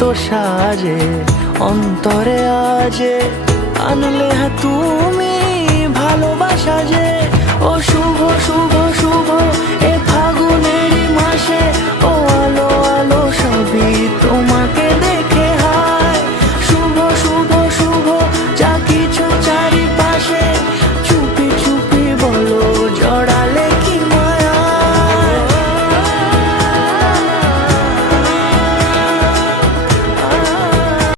এত সাজে অন্তরে আজে আনলে হ্যাঁ তুমি ভালোবাসা যে। ও শুভ শুভ শুভ